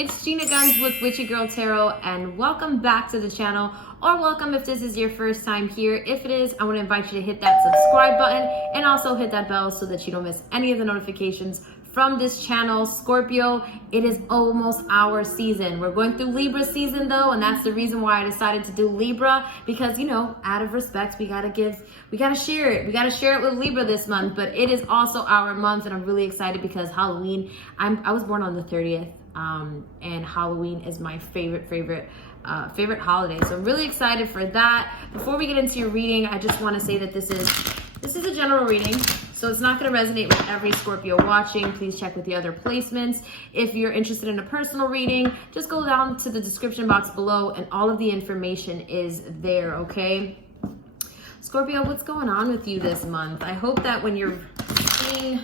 It's Gina Gunz with Witchy Girl Tarot, and welcome back to the channel, or welcome if this is your first time here. If it is, I want to invite you to hit that subscribe button and also hit that bell so that you don't miss any of the notifications from this channel. Scorpio, it is almost our season. We're going through Libra season though, and that's the reason why I decided to do Libra, because, you know, out of respect, we gotta share it. We gotta share it with Libra this month, but it is also our month, and I'm really excited because Halloween, I was born on the 30th, and Halloween is my favorite holiday. So I'm really excited for that. Before we get into your reading, I just want to say that this is a general reading, so it's not going to resonate with every Scorpio watching. Please check with the other placements. If you're interested in a personal reading, just go down to the description box below and all of the information is there, okay? Scorpio, what's going on with you this month? I hope that when you're seeing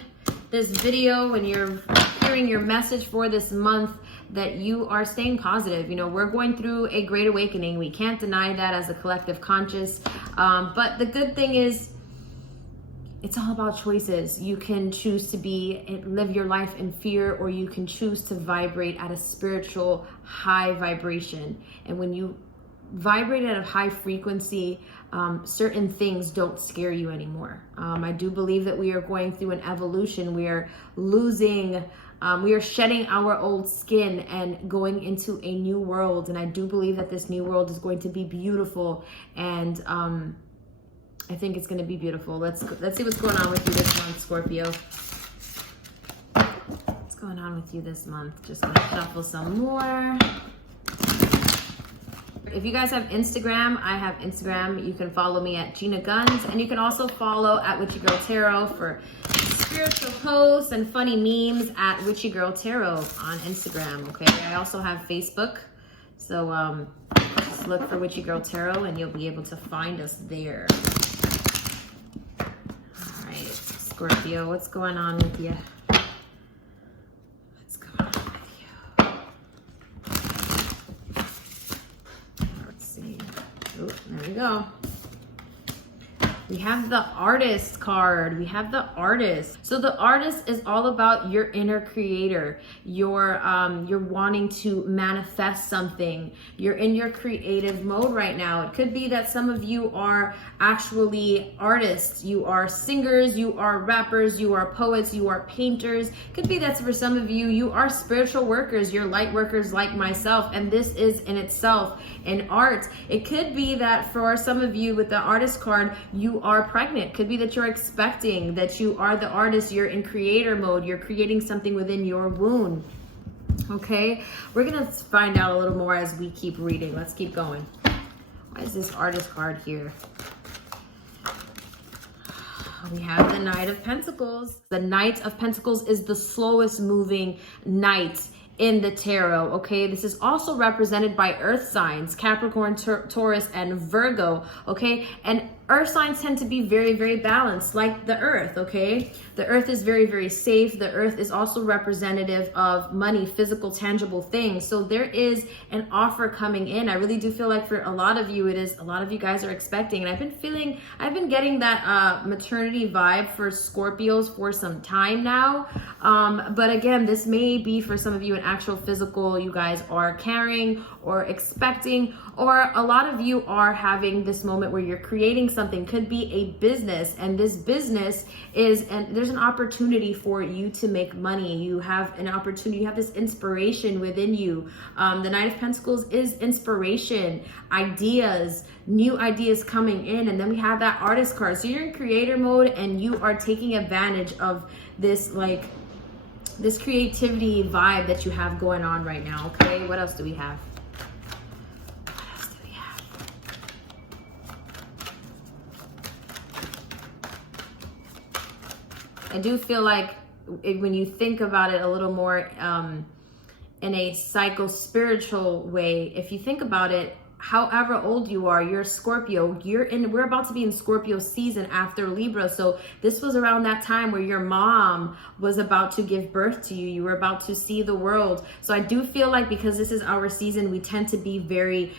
this video, when you're hearing your message for this month, that you are staying positive. You know, we're going through a great awakening. We can't deny that as a collective conscious. But the good thing is, it's all about choices. You can choose to live your life in fear, or you can choose to vibrate at a spiritual high vibration. And when you vibrate at a high frequency, certain things don't scare you anymore. I do believe that we are going through an evolution. We are shedding our old skin and going into a new world. And I do believe that this new world is going to be beautiful. And I think it's going to be beautiful. Let's see what's going on with you this month, Scorpio. What's going on with you this month? Just going to shuffle some more. If you guys have Instagram, I have Instagram. You can follow me at Gina Gunz, and you can also follow at Witchy Girl Tarot for spiritual posts and funny memes at Witchy Girl Tarot on Instagram, okay? I also have Facebook, so just look for Witchy Girl Tarot and you'll be able to find us there. All right, Scorpio, what's going on with you? What's going on with you? Let's see. Oh, there we go. We have the Artist card. We have the Artist. So the Artist is all about your inner creator. You're wanting to manifest something. You're in your creative mode right now. It could be that some of you are actually artists. You are singers, you are rappers, you are poets, you are painters. Could be that for some of you, you are spiritual workers. You're light workers like myself, and this is in itself an art. It could be that for some of you with the Artist card, you are pregnant. Could be that you're expecting, that you are the artist, you're in creator mode, you're creating something within your womb. Okay, we're gonna find out a little more as we keep reading. Let's keep going. Why is this Artist card here? We have the Knight of Pentacles. The Knight of Pentacles is the slowest moving knight in the tarot, okay? This is also represented by earth signs, Capricorn, Taurus, and Virgo, okay? And earth signs tend to be very balanced, like the earth, okay? The earth is very safe. The earth is also representative of money, physical, tangible things. So there is an offer coming in. I really do feel like for a lot of you, a lot of you guys are expecting, and I've been getting that maternity vibe for Scorpios for some time now. But again, this may be for some of you an actual physical you guys are carrying or expecting, or a lot of you are having this moment where you're creating something. Could be a business, and this business there's an opportunity for you to make money. You have an opportunity, you have this inspiration within you. The Knight of Pentacles is inspiration, ideas, new ideas coming in, and then we have that Artist card. So you're in creator mode and you are taking advantage of this this creativity vibe that you have going on right now, okay? What else do we have? I do feel like when you think about it a little more in a psycho-spiritual way, if you think about it, however old you are, you're a Scorpio, we're about to be in Scorpio season after Libra. So this was around that time where your mom was about to give birth to you. You were about to see the world. So I do feel like because this is our season, we tend to be very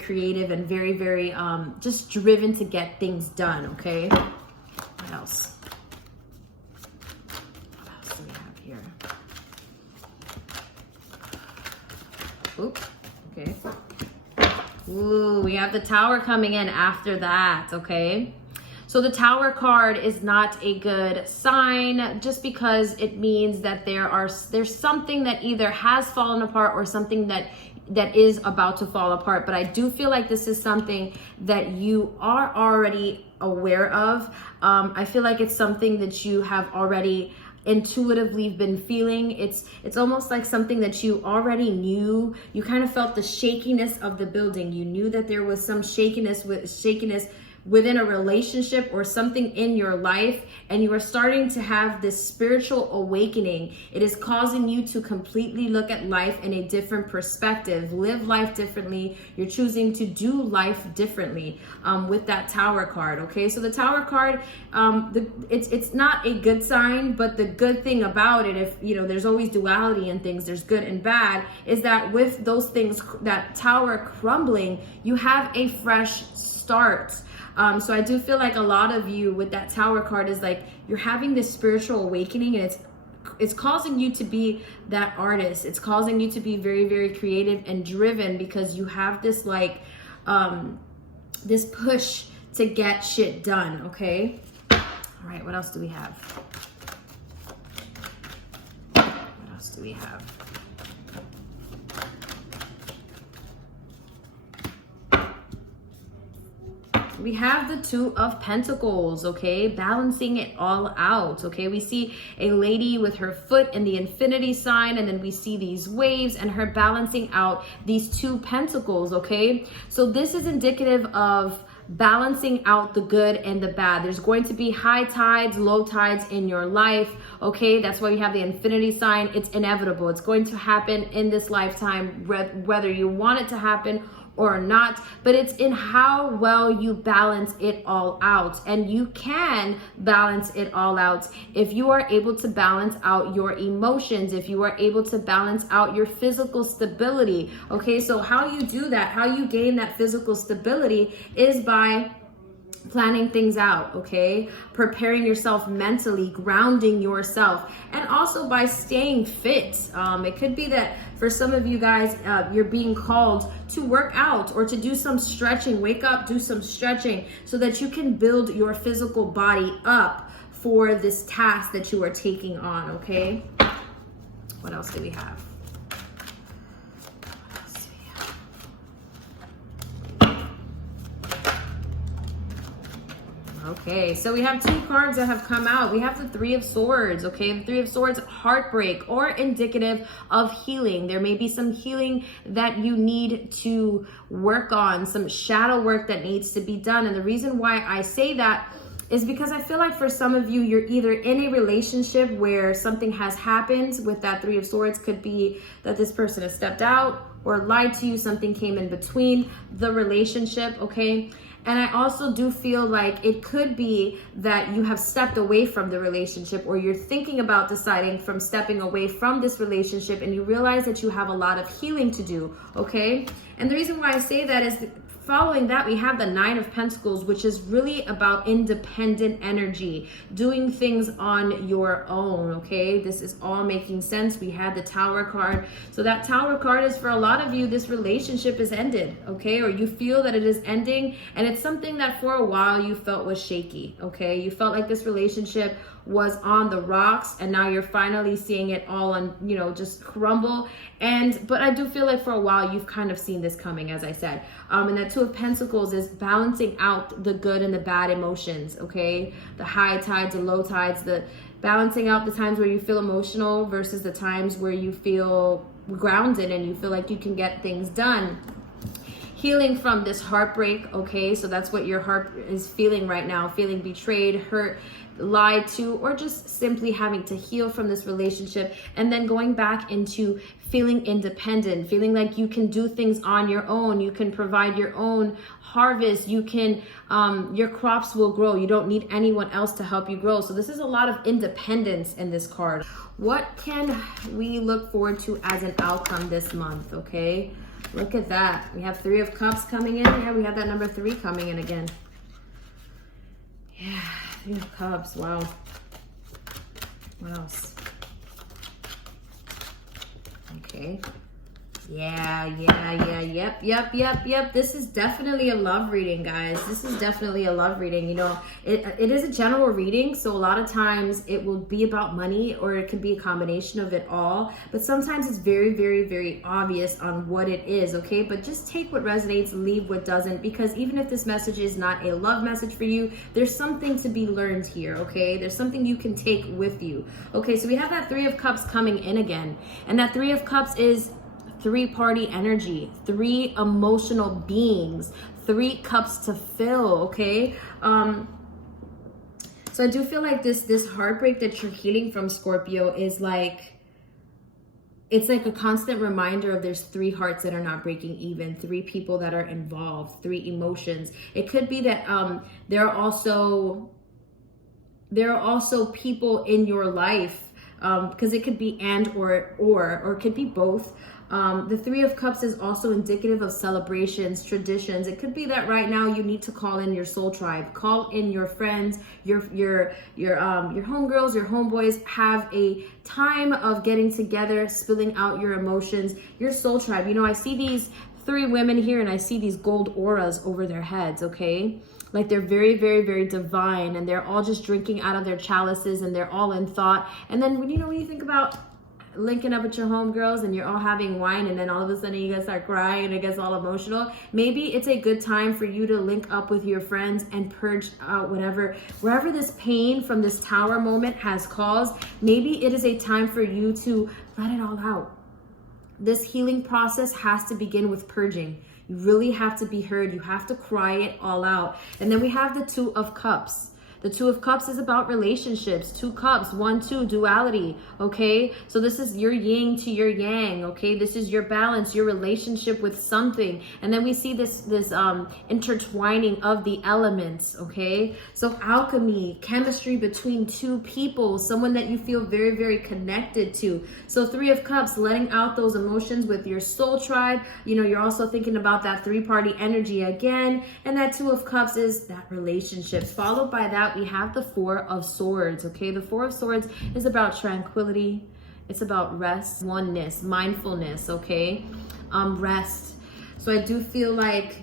creative and very just driven to get things done, okay? What else? Oops. Okay. Ooh, we have the Tower coming in after that, okay? So the Tower card is not a good sign just because it means that there's something that either has fallen apart or something that is about to fall apart. But I do feel like this is something that you are already aware of. I feel like it's something that you have already intuitively been feeling. It's almost like something that you already knew. You kind of felt the shakiness of the building. You knew that there was some shakiness within a relationship or something in your life, and you are starting to have this spiritual awakening. It is causing you to completely look at life in a different perspective, live life differently. You're choosing to do life differently with that Tower card, okay? So the Tower card, it's not a good sign, but the good thing about it, if you know, there's always duality in things, there's good and bad, is that with those things, that Tower crumbling, you have a fresh start. So I do feel like a lot of you with that Tower card is like you're having this spiritual awakening, and it's causing you to be that artist. It's causing you to be very, very creative and driven because you have this like this push to get shit done, okay? All right, what else do we have? What else do we have? We have the Two of Pentacles, okay? Balancing it all out, okay? We see a lady with her foot in the infinity sign, and then we see these waves and her balancing out these two pentacles, okay? So this is indicative of balancing out the good and the bad. There's going to be high tides, low tides in your life, okay? That's why we have the infinity sign. It's inevitable. It's going to happen in this lifetime, whether you want it to happen or not, but it's in how well you balance it all out. And you can balance it all out if you are able to balance out your emotions, if you are able to balance out your physical stability, okay? So how you do that, how you gain that physical stability is by planning things out, okay? Preparing yourself mentally, grounding yourself, and also by staying fit. It could be that for some of you guys, you're being called to work out or to do some stretching. Wake up, do some stretching so that you can build your physical body up for this task that you are taking on, okay? What else do we have? Okay, so we have two cards that have come out. We have the Three of Swords, okay? The Three of Swords, heartbreak, or indicative of healing. There may be some healing that you need to work on, some shadow work that needs to be done. And the reason why I say that is because I feel like for some of you, you're either in a relationship where something has happened with that Three of Swords. Could be that this person has stepped out or lied to you. Something came in between the relationship, okay? And I also do feel like it could be that you have stepped away from the relationship, or you're thinking about deciding from stepping away from this relationship, and you realize that you have a lot of healing to do, okay? And the reason why I say that is following that, we have the Nine of Pentacles, which is really about independent energy, doing things on your own, okay? This is all making sense. We had the Tower card. So that Tower card is for a lot of you, this relationship is ended, okay? Or you feel that it is ending, and it's something that for a while you felt was shaky, okay? You felt like this relationship was on the rocks, and now you're finally seeing it all on, you know, just crumble. But I do feel like for a while you've kind of seen this coming, as I said. And that Two of Pentacles is balancing out the good and the bad emotions, okay? The high tides, the low tides, the balancing out the times where you feel emotional versus the times where you feel grounded and you feel like you can get things done. Healing from this heartbreak, okay? So that's what your heart is feeling right now, feeling betrayed, hurt, lied to, or just simply having to heal from this relationship, and then going back into feeling independent, feeling like you can do things on your own, you can provide your own harvest, you can, your crops will grow, you don't need anyone else to help you grow. So this is a lot of independence in this card. What can we look forward to as an outcome this month, okay? Look at that. We have Three of Cups coming in. Yeah, we have that number 3 coming in again. Yeah, Three of Cups. Wow. What else? Okay. Yep. This is definitely a love reading, guys. This is definitely a love reading. You know, it is a general reading, so a lot of times it will be about money, or it could be a combination of it all. But sometimes it's very, very, very obvious on what it is, okay? But just take what resonates, leave what doesn't, because even if this message is not a love message for you, there's something to be learned here, okay? There's something you can take with you. Okay, so we have that Three of Cups coming in again. And that Three of Cups is three-party energy, three emotional beings, three cups to fill, okay? So I do feel like this heartbreak that you're healing from, Scorpio, is like, it's like a constant reminder of there's three hearts that are not breaking even, three people that are involved, three emotions. It could be that there are also people in your life, because it could be and or it could be both. The Three of Cups is also indicative of celebrations, traditions. It could be that right now you need to call in your soul tribe, call in your friends, your homegirls, your homeboys. Have a time of getting together, spilling out your emotions, your soul tribe. You know, I see these three women here, and I see these gold auras over their heads, okay? Like they're very, very, very divine, and they're all just drinking out of their chalices, and they're all in thought. And then when you think about linking up with your homegirls and you're all having wine, and then all of a sudden you guys start crying and it gets all emotional, maybe it's a good time for you to link up with your friends and purge out wherever this pain from this tower moment has caused. Maybe it is a time for you to let it all out. This healing process has to begin with purging. You really have to be heard. You have to cry it all out. And then we have the Two of Cups. The Two of Cups is about relationships. Two cups, 1, 2, duality, okay? So this is your yin to your yang, okay? This is your balance, your relationship with something. And then we see this intertwining of the elements, okay? So alchemy, chemistry between two people, someone that you feel very, very connected to. So Three of Cups, letting out those emotions with your soul tribe. You know, you're also thinking about that three-party energy again. And that Two of Cups is that relationships. Followed by that, we have the Four of Swords, okay? The Four of Swords is about tranquility. It's about rest, oneness, mindfulness, okay? Rest. So I do feel like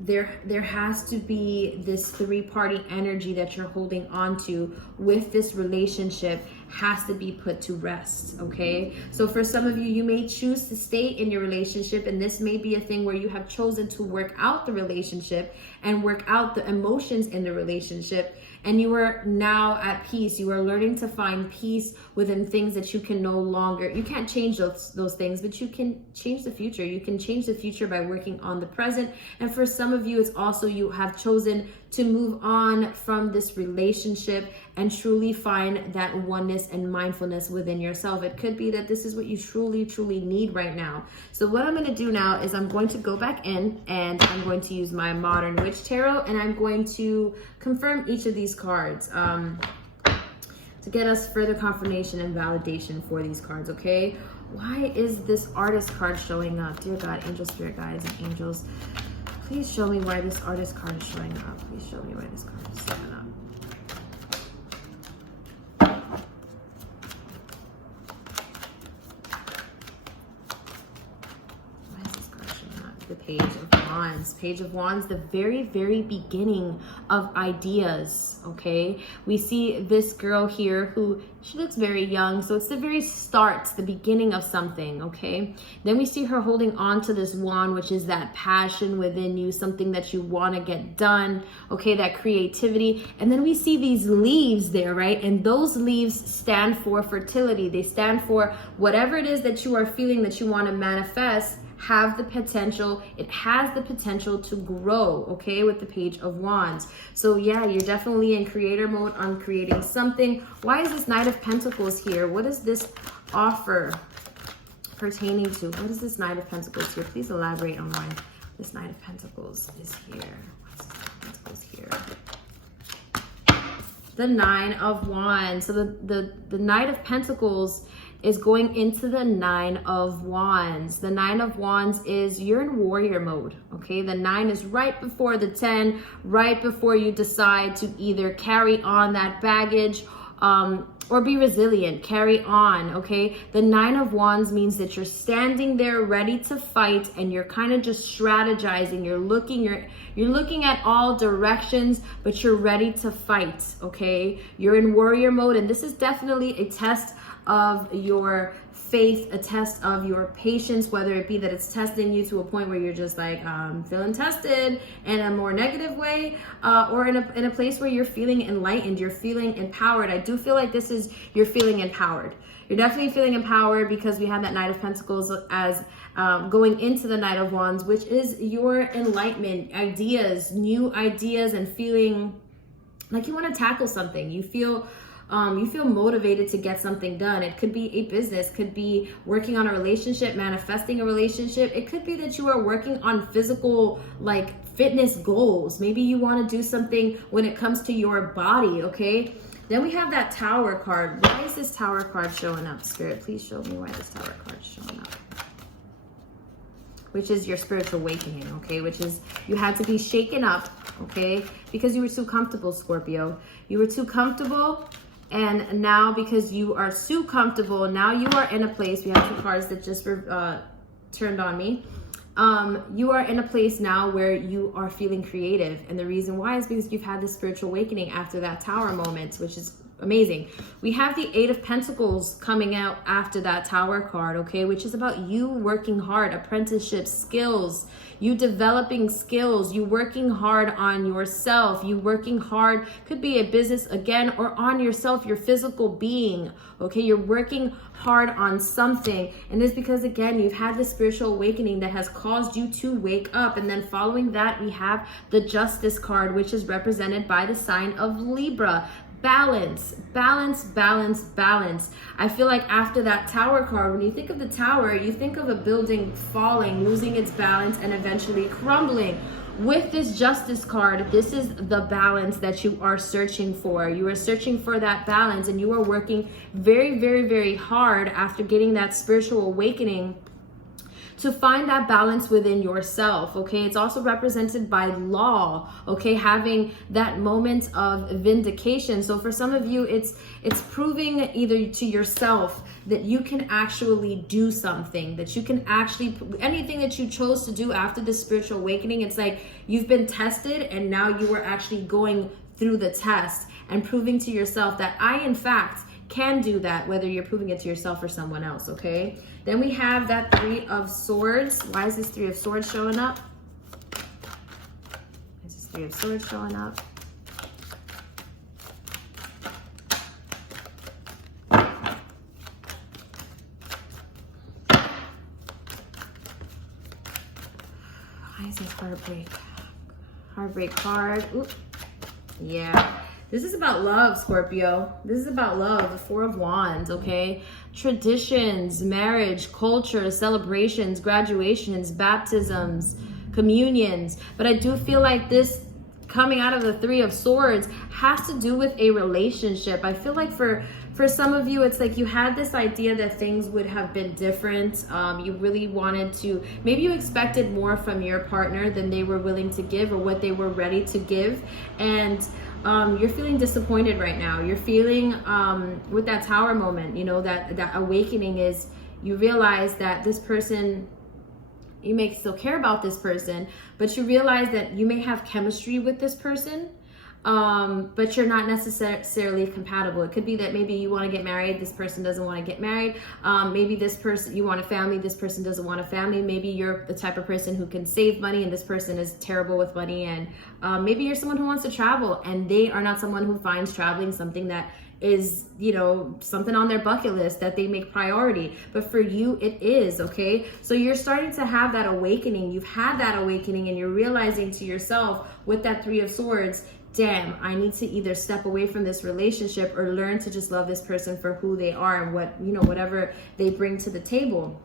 there has to be this three-party energy that you're holding on to with this relationship has to be put to rest, okay? So for some of you, you may choose to stay in your relationship, and this may be a thing where you have chosen to work out the relationship and work out the emotions in the relationship, and you are now at peace. You are learning to find peace within things that you can no longer, you can't change those things, but you can change the future. You can change the future by working on the present. And for some of you, it's also you have chosen to move on from this relationship and truly find that oneness and mindfulness within yourself. It could be that this is what you truly, truly need right now. So what I'm going to do now is I'm going to go back in, and I'm going to use my Modern Witch Tarot, and I'm going to confirm each of these cards to get us further confirmation and validation for these cards, okay? Why is this Artist card showing up? Dear God, angel, spirit guides, and angels, please show me why this Artist card is showing up. Please show me why this card is showing up. Why is this card showing up? The Page of Wands. Page of Wands, the very, very beginning of ideas, okay? We see this girl here who, she looks very young, so it's the very start, the beginning of something, okay? Then we see her holding on to this wand, which is that passion within you, something that you want to get done, okay? That creativity. And then we see these leaves there, right? And those leaves stand for fertility. They stand for whatever it is that you are feeling that you want to manifest. Have the potential, it has the potential to grow, okay, with the Page of Wands. So yeah, you're definitely in creator mode on creating something. Why is this Knight of Pentacles here? What is this offer pertaining to? What is this Knight of Pentacles here? Please elaborate on why this Knight of Pentacles is here. What's this Knight of Pentacles here? The Nine of Wands. So the Knight of Pentacles is going into the Nine of Wands. The Nine of Wands is you're in warrior mode, okay? The 9 is right before the 10, right before you decide to either carry on that baggage or be resilient, carry on, okay? The Nine of Wands means that you're standing there ready to fight, and you're kind of just strategizing. You're looking at all directions, but you're ready to fight, okay? You're in warrior mode, and this is definitely a test of your faith, a test of your patience, whether it be that it's testing you to a point where you're just like feeling tested in a more negative way, or in a place where you're feeling enlightened, you're feeling empowered. I do feel like this is, you're feeling empowered. You're definitely feeling empowered because we have that Knight of Pentacles as going into the Knight of Wands, which is your enlightenment, ideas, new ideas, and feeling like you want to tackle something. You feel motivated to get something done. It could be a business, could be working on a relationship, manifesting a relationship. It could be that you are working on physical, like fitness goals. Maybe you want to do something when it comes to your body, okay? Then we have that Tower card. Why is this Tower card showing up? Spirit, please show me why this Tower card is showing up. Which is your spiritual awakening, okay? Which is, you had to be shaken up, okay? Because you were too comfortable, Scorpio. You were too comfortable. And now, because you are too comfortable, now you are in a place, we have two cards that just turned on me. You are in a place now where you are feeling creative. And the reason why is because you've had this spiritual awakening after that Tower moment, which is amazing. We have the Eight of Pentacles coming out after that Tower card, okay? Which is about you working hard, apprenticeship, skills, you developing skills, you working hard on yourself, you working hard, could be a business again, or on yourself, your physical being, okay? You're working hard on something. And this because, again, you've had this spiritual awakening that has caused you to wake up. And then following that, we have the Justice card, which is represented by the sign of Libra. Balance, balance, balance, balance. I feel like after that Tower card, when you think of the Tower, you think of a building falling, losing its balance, and eventually crumbling. With this Justice card, this is the balance that you are searching for. You are searching for that balance, and you are working very, very, very hard after getting that spiritual awakening to find that balance within yourself, okay? It's also represented by law, okay? Having that moment of vindication. So for some of you, it's proving either to yourself that you can actually do something, that you can actually, anything that you chose to do after this spiritual awakening, it's like you've been tested and now you are actually going through the test and proving to yourself that I, in fact, can do that, whether you're proving it to yourself or someone else, okay? Then we have that Three of Swords. Why is this Three of Swords showing up? Why is this Three of Swords showing up? Why is this heartbreak? Heartbreak card. Oop. Yeah. This is about love, Scorpio. This is about love, the Four of Wands, okay? Traditions, marriage, culture, celebrations, graduations, baptisms, communions. But I do feel like this coming out of the Three of Swords has to do with a relationship. I feel like for some of you, it's like you had this idea that things would have been different. You really wanted to, maybe you expected more from your partner than they were willing to give or what they were ready to give. And you're feeling disappointed right now. You're feeling with that Tower moment, you know, that awakening is you realize that this person, you may still care about this person, but you realize that you may have chemistry with this person, but you're not necessarily compatible. It could be that maybe you want to get married, this person doesn't want to get married. Maybe this person, you want a family, this person doesn't want a family. Maybe you're the type of person who can save money and this person is terrible with money. And maybe you're someone who wants to travel and they are not someone who finds traveling something that is, you know, something on their bucket list that they make priority. But for you, it is, okay? So you're starting to have that awakening. You've had that awakening and you're realizing to yourself with that Three of Swords, damn, I need to either step away from this relationship or learn to just love this person for who they are and what, you know, whatever they bring to the table.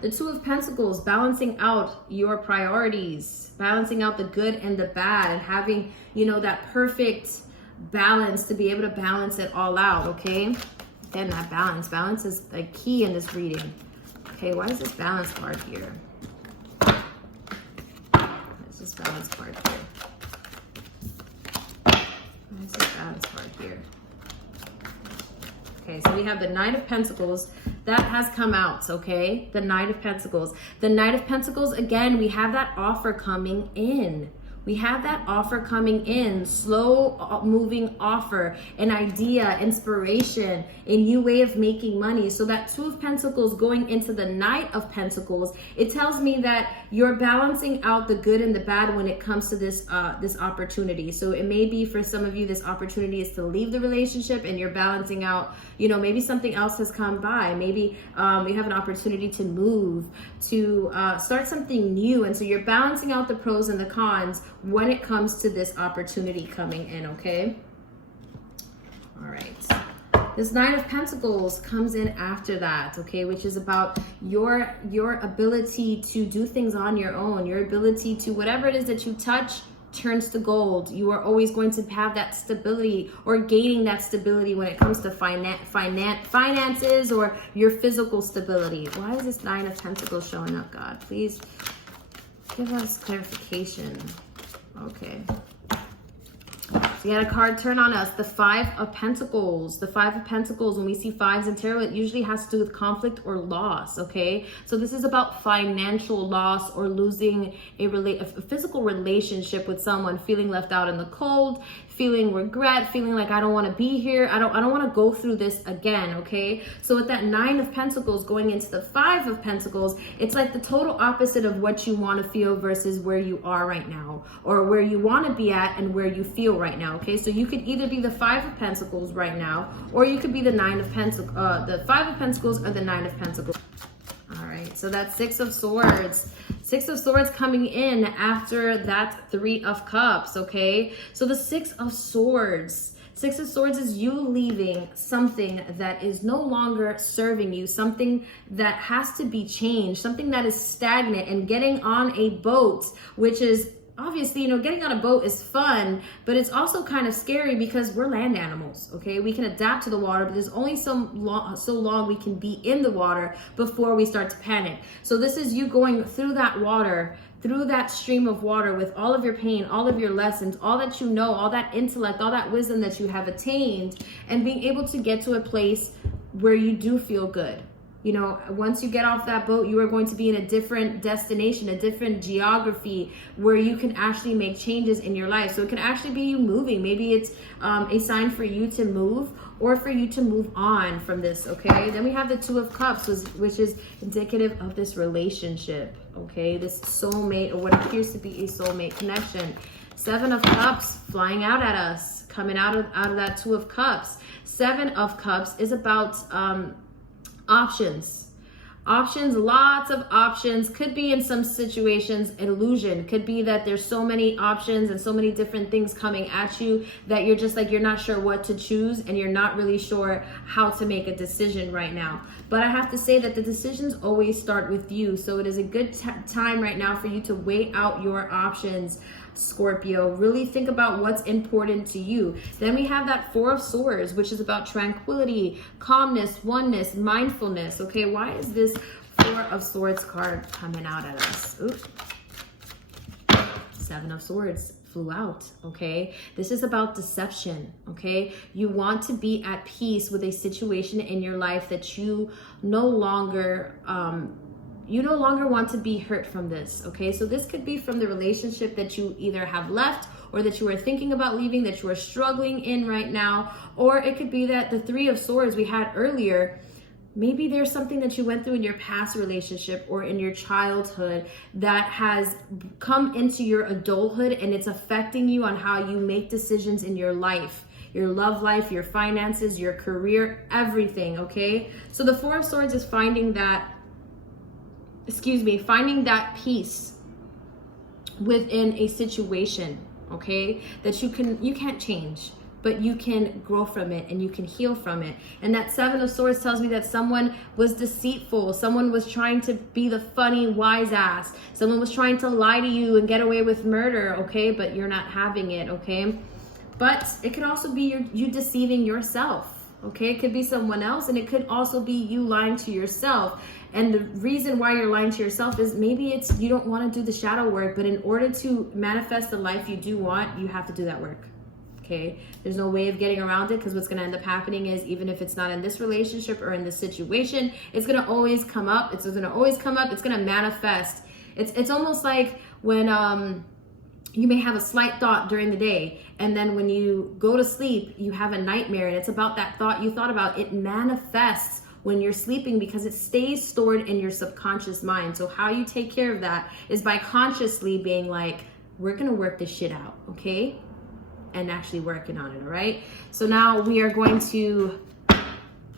The Two of Pentacles, balancing out your priorities, balancing out the good and the bad, and having, you know, that perfect balance to be able to balance it all out, okay? Again, that balance is like key in this reading. Okay, why is this balance card here? Why is this balance card here? Why is this balance card here? Okay, so we have the Knight of Pentacles. That has come out, okay? The Knight of Pentacles. The Knight of Pentacles, again, we have that offer coming in. We have that offer coming in, slow moving offer, an idea, inspiration, a new way of making money. So that Two of Pentacles going into the Knight of Pentacles, it tells me that you're balancing out the good and the bad when it comes to this this opportunity. So it may be for some of you, this opportunity is to leave the relationship and you're balancing out, you know, maybe something else has come by. Maybe you have an opportunity to move, to start something new. And so you're balancing out the pros and the cons when it comes to this opportunity coming in, okay? All right. This Nine of Pentacles comes in after that, okay, which is about your ability to do things on your own, your ability to, whatever it is that you touch turns to gold. You are always going to have that stability or gaining that stability when it comes to finances or your physical stability. Why is this Nine of Pentacles showing up, God? Please give us clarification. Okay. So you had a card turn on us, the Five of Pentacles. The Five of Pentacles, when we see fives in tarot, it usually has to do with conflict or loss, okay? So this is about financial loss or losing a physical relationship with someone, feeling left out in the cold, feeling regret, feeling like I don't want to be here. I don't want to go through this again, okay? So with that Nine of Pentacles going into the Five of Pentacles, it's like the total opposite of what you want to feel versus where you are right now, or where you want to be at and where you feel right now, okay? So you could either be the Five of Pentacles right now, or you could be the Nine of Pentacles, the Five of Pentacles or the Nine of Pentacles. All right, so that's Six of Swords. Six of Swords coming in after that Three of Cups, okay? So the Six of Swords. Six of Swords is you leaving something that is no longer serving you, something that has to be changed, something that is stagnant, and getting on a boat, which is obviously, you know, getting on a boat is fun, but it's also kind of scary because we're land animals, okay? We can adapt to the water, but there's only so long we can be in the water before we start to panic. So this is you going through that water, through that stream of water with all of your pain, all of your lessons, all that you know, all that intellect, all that wisdom that you have attained, and being able to get to a place where you do feel good. You know, once you get off that boat, you are going to be in a different destination, a different geography where you can actually make changes in your life. So it can actually be you moving. Maybe it's a sign for you to move or for you to move on from this, okay? Then we have the Two of Cups, which is indicative of this relationship, okay? This soulmate, or what appears to be a soulmate connection. Seven of Cups flying out at us, coming out of that Two of Cups. Seven of Cups is about options, lots of options. Could be in some situations an illusion. Could be that there's so many options and so many different things coming at you that you're just like, you're not sure what to choose and you're not really sure how to make a decision right now. But I have to say that the decisions always start with you. So it is a good time right now for you to weigh out your options, Scorpio. Really think about what's important to you. Then we have that Four of Swords, which is about tranquility, calmness, oneness, mindfulness. Okay, why is this Four of Swords card coming out at us? Oops. Seven of Swords flew out, okay? This is about deception, okay? You want to be at peace with a situation in your life that you no longer want to be hurt from this, okay? So this could be from the relationship that you either have left or that you are thinking about leaving, that you are struggling in right now, or it could be that the Three of Swords we had earlier, maybe there's something that you went through in your past relationship or in your childhood that has come into your adulthood and it's affecting you on how you make decisions in your life, your love life, your finances, your career, everything, okay? So the Four of Swords is finding that peace within a situation, okay, that you can't change, but you can grow from it and you can heal from it. And that Seven of Swords tells me that someone was deceitful, someone was trying to be the funny wise ass, someone was trying to lie to you and get away with murder, okay, but you're not having it, okay? But it could also be you deceiving yourself, okay? It could be someone else, and it could also be you lying to yourself. And the reason why you're lying to yourself is maybe it's you don't want to do the shadow work, but in order to manifest the life you do want, you have to do that work. okay? There's no way of getting around it, because what's going to end up happening is, even if it's not in this relationship or in this situation, it's going to always come up. It's going to always come up. It's going to manifest. It's almost like when you may have a slight thought during the day, and then when you go to sleep, you have a nightmare, and it's about that thought you thought about. It manifests when you're sleeping because it stays stored in your subconscious mind. So how you take care of that is by consciously being like, we're gonna work this shit out, okay? And actually working on it, all right? So now we are going to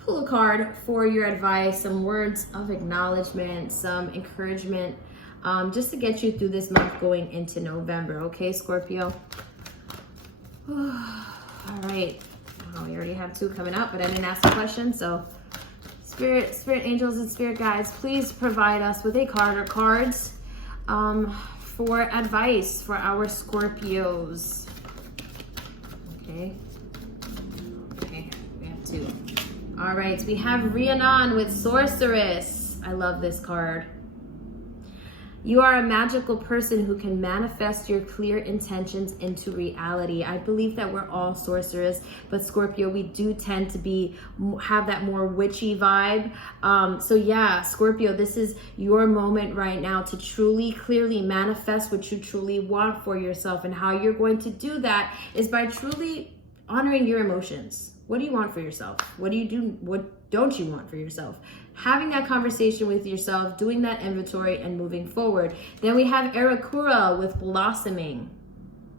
pull a card for your advice, some words of acknowledgement, some encouragement, just to get you through this month going into November, okay, Scorpio? All right. Oh, we already have 2 coming up, but I didn't ask a question, so spirit angels and spirit guides, please provide us with a card or cards for advice for our Scorpios. Okay, we have 2. All right, we have Rhiannon with Sorceress. I love this card. You are a magical person who can manifest your clear intentions into reality. I believe that we're all sorcerers, but Scorpio, we do tend to have that more witchy vibe. So yeah, Scorpio, this is your moment right now to truly, clearly manifest what you truly want for yourself. And how you're going to do that is by truly honoring your emotions. What do you want for yourself? What do you do? What don't you want for yourself? Having that conversation with yourself, doing that inventory, and moving forward. Then we have Erakura with Blossoming.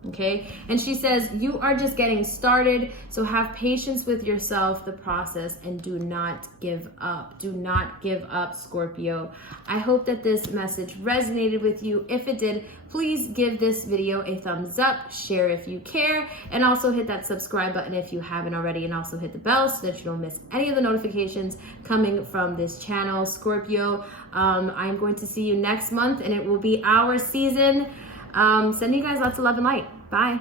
Okay, and she says, you are just getting started, so have patience with yourself, the process, and do not give up. Do not give up, Scorpio. I hope that this message resonated with you. If it did, please give this video a thumbs up, share if you care, and also hit that subscribe button if you haven't already, and also hit the bell so that you don't miss any of the notifications coming from this channel, Scorpio. I'm going to see you next month, and it will be our season. Sending you guys lots of love and light. Bye.